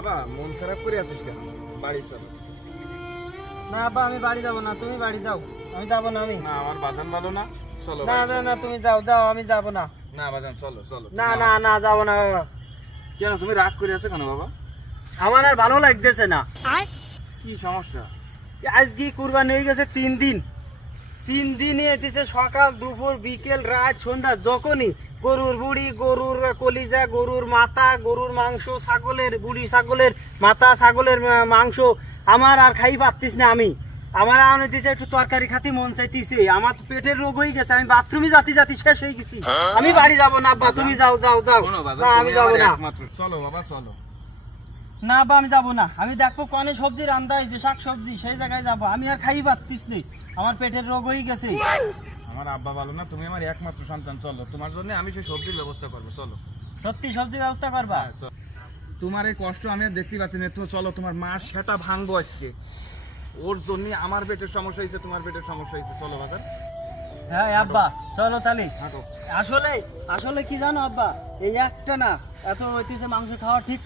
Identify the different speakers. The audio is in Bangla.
Speaker 1: বাবা মন খারাপ করে আছিস কেন? বাড়ি চল।
Speaker 2: না আব্বা আমি বাড়ি যাব না তুমি বাড়ি যাও। আমি যাব না আমি।
Speaker 1: না আমার বাজান ভালো না। চলো
Speaker 2: না না না তুমি যাও যাও আমি যাব না।
Speaker 1: না বাজান চলো চলো।
Speaker 2: না না না যাব না বাবা।
Speaker 1: কেন তুমি রাগ করে আছো কেন বাবা?
Speaker 2: আমার আর ভালো লাগতেছে না।
Speaker 1: কি সমস্যা?
Speaker 2: আজকে কুরবানি হয়ে গেছে তিন দিন। তিন দিনই এতেছে সকাল দুপুর বিকেল রাত সন্ধ্যা যখনই গরুর বুড়ি গরুর কলিজা গরুর মাথা গরুর মাংস ছাগলের বুড়ি ছাগলের মাথা ছাগলের মাংস আমার আর খাই পারতিস না আমি। আমার আনে দিছে একটু তরকারি খাতি মন চাইতিছে। আমার তো পেটের রোগ হয়ে গেছে আমি বাথরুমে জাতি জাতি শেষ হয়ে গেছি। আমি বাড়ি যাব না আব্বা তুমি যাও যাও যাও। না আমি যাব না।
Speaker 1: চলো বাবা চলো।
Speaker 2: না বা আমি যাব না। আমি দেখব কনে সবজি রান্দা হয়েছে শাক সবজি সেই জায়গায় যাব। আমি আর খাই পারতিস নেই আমার পেটের রোগ হয়ে গেছে।
Speaker 1: আমার আব্বা ভালো না তুমি আমার একমাত্র সন্তান চলো। তোমার জন্য আমি সেই সবজির ব্যবস্থা করব চলো।
Speaker 2: সত্যি সবজি ব্যবস্থা করবা?
Speaker 1: হ্যাঁ, তোমার এই কষ্ট আমি আর দেখতে পাচ্ছি না। তো চলো তোমার মার সেটা ভাঙবো আজকে। ওর জন্য আমার পেটের সমস্যা হয়েছে তোমার পেটের সমস্যা হয়েছে। চলো বাজার।
Speaker 2: হ্যাঁ আব্বা চলো তাহলে। আসলে আসলে কি জানো আব্বা? এই একটা না এত হইতেছে মাংস খাওয়া ঠিক